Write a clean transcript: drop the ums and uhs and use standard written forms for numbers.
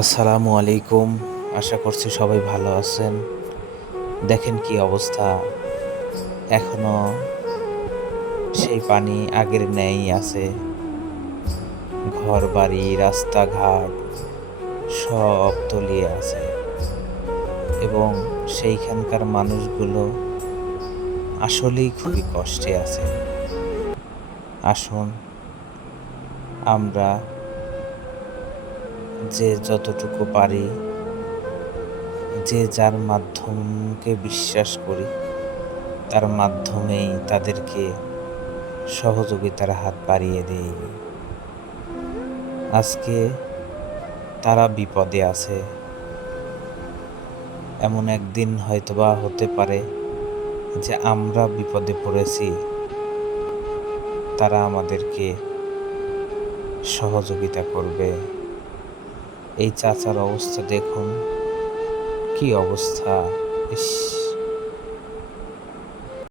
আসসালামু আলাইকুম। আশা করছি সবাই ভালো আছেন। দেখেন কি অবস্থা, এখনো সেই পানি আগের ন্যায়ই আছে। ঘর বাড়ি রাস্তাঘাট সব তলিয়ে আছে এবং সেইখানকার মানুষগুলো আসলেই খুবই কষ্টে আছে। আসুন আমরা যে যতটুকু পারি, যে যার মাধ্যমকে বিশ্বাস করি তার মাধ্যমেই তাদেরকে সহযোগিতার হাত বাড়িয়ে দেই। আজকে তারা বিপদে আছে, এমন একদিন হয়তোবা হতে পারে যে আমরা বিপদে পড়েছি, তারা আমাদেরকে সহযোগিতা করবে। এই চাচার অবস্থা দেখুন, কি অবস্থা! ইস!